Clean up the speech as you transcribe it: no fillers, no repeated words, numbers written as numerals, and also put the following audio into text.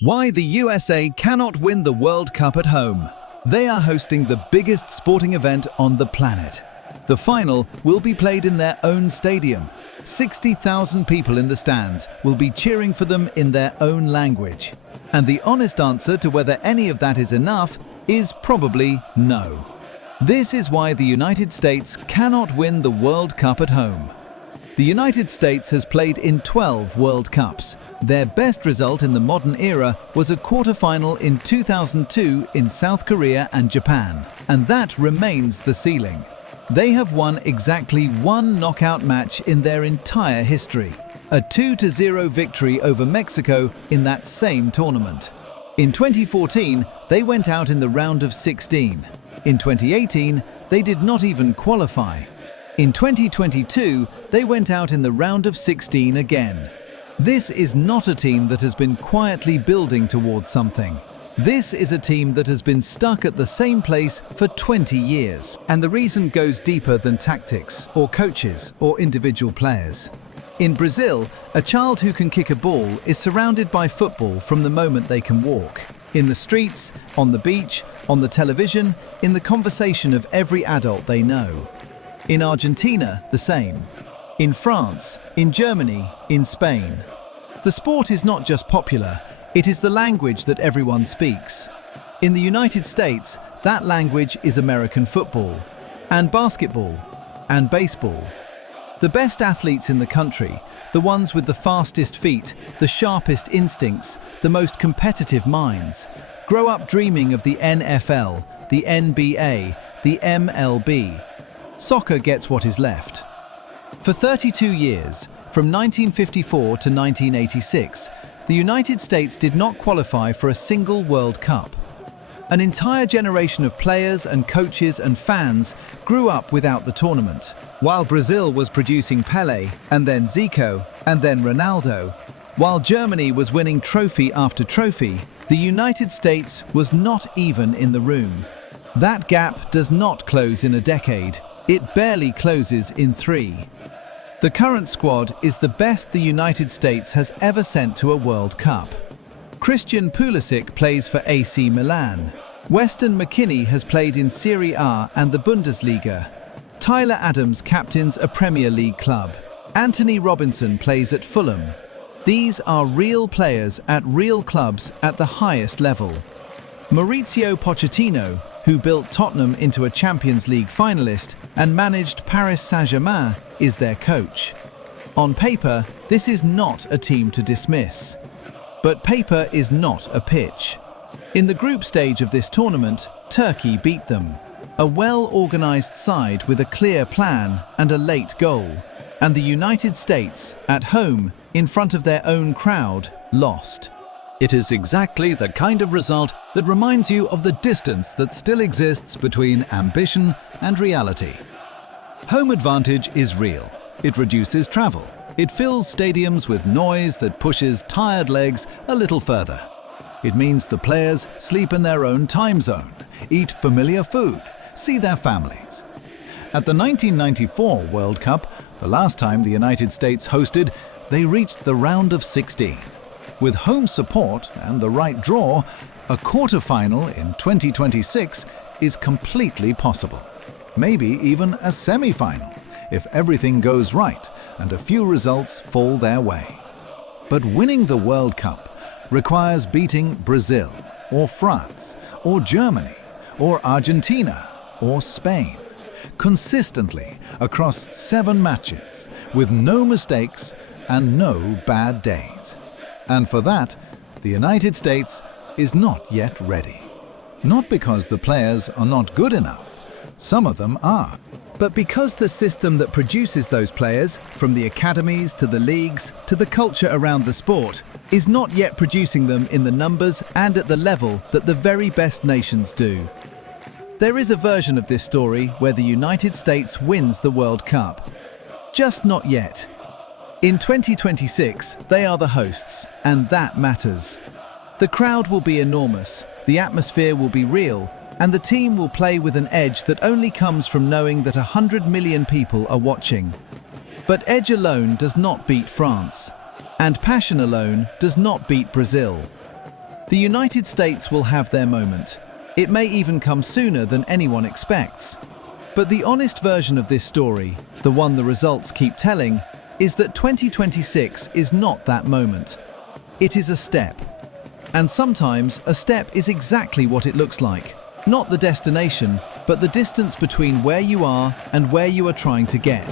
Why the USA cannot win the World Cup at home. They are hosting the biggest sporting event on the planet. The final will be played in their own stadium. 60,000 people in the stands will be cheering for them in their own language. And the honest answer to whether any of that is enough is probably no. This is why the United States cannot win the World Cup at home. The United States has played in 12 World Cups. Their best result in the modern era was a quarter-final in 2002 in South Korea and Japan, and that remains the ceiling. They have won exactly one knockout match in their entire history, a 2-0 victory over Mexico in that same tournament. In 2014, they went out in the round of 16. In 2018, they did not even qualify. In 2022, they went out in the round of 16 again. This is not a team that has been quietly building towards something. This is a team that has been stuck at the same place for 20 years. And the reason goes deeper than tactics, or coaches, or individual players. In Brazil, a child who can kick a ball is surrounded by football from the moment they can walk. In the streets, on the beach, on the television, in the conversation of every adult they know. In Argentina, the same. In France, in Germany, in Spain. The sport is not just popular, it is the language that everyone speaks. In the United States, that language is American football, and basketball, and baseball. The best athletes in the country, the ones with the fastest feet, the sharpest instincts, the most competitive minds, grow up dreaming of the NFL, the NBA, the MLB. Soccer gets what is left. For 32 years, from 1954 to 1986, the United States did not qualify for a single World Cup. An entire generation of players and coaches and fans grew up without the tournament. While Brazil was producing Pelé, and then Zico, and then Ronaldo, while Germany was winning trophy after trophy, the United States was not even in the room. That gap does not close in a decade. It barely closes in 3. The current squad is the best the United States has ever sent to a World Cup. Christian Pulisic plays for AC Milan. Weston McKennie has played in Serie A and the Bundesliga. Tyler Adams captains a Premier League club. Anthony Robinson plays at Fulham. These are real players at real clubs at the highest level. Mauricio Pochettino, who built Tottenham into a Champions League finalist and managed Paris Saint-Germain, is their coach. On paper, this is not a team to dismiss. But paper is not a pitch. In the group stage of this tournament, Turkey beat them. A well-organized side with a clear plan and a late goal. And the United States, at home, in front of their own crowd, lost. It is exactly the kind of result that reminds you of the distance that still exists between ambition and reality. Home advantage is real. It reduces travel. It fills stadiums with noise that pushes tired legs a little further. It means the players sleep in their own time zone, eat familiar food, see their families. At the 1994 World Cup, the last time the United States hosted, they reached the round of 16. With home support and the right draw, a quarter-final in 2026 is completely possible. Maybe even a semi-final, if everything goes right and a few results fall their way. But winning the World Cup requires beating Brazil, or France, or Germany, or Argentina, or Spain, consistently across 7 matches, with no mistakes and no bad days. And for that, the United States is not yet ready. Not because the players are not good enough. Some of them are. But because the system that produces those players, from the academies to the leagues to the culture around the sport, is not yet producing them in the numbers and at the level that the very best nations do. There is a version of this story where the United States wins the World Cup. Just not yet. In 2026, they are the hosts, and that matters. The crowd will be enormous, the atmosphere will be real, and the team will play with an edge that only comes from knowing that 100 million people are watching. But edge alone does not beat France, and passion alone does not beat Brazil. The United States will have their moment. It may even come sooner than anyone expects. But the honest version of this story, the one the results keep telling, is that 2026 is not that moment. It is a step. And sometimes a step is exactly what it looks like. Not the destination, but the distance between where you are and where you are trying to get.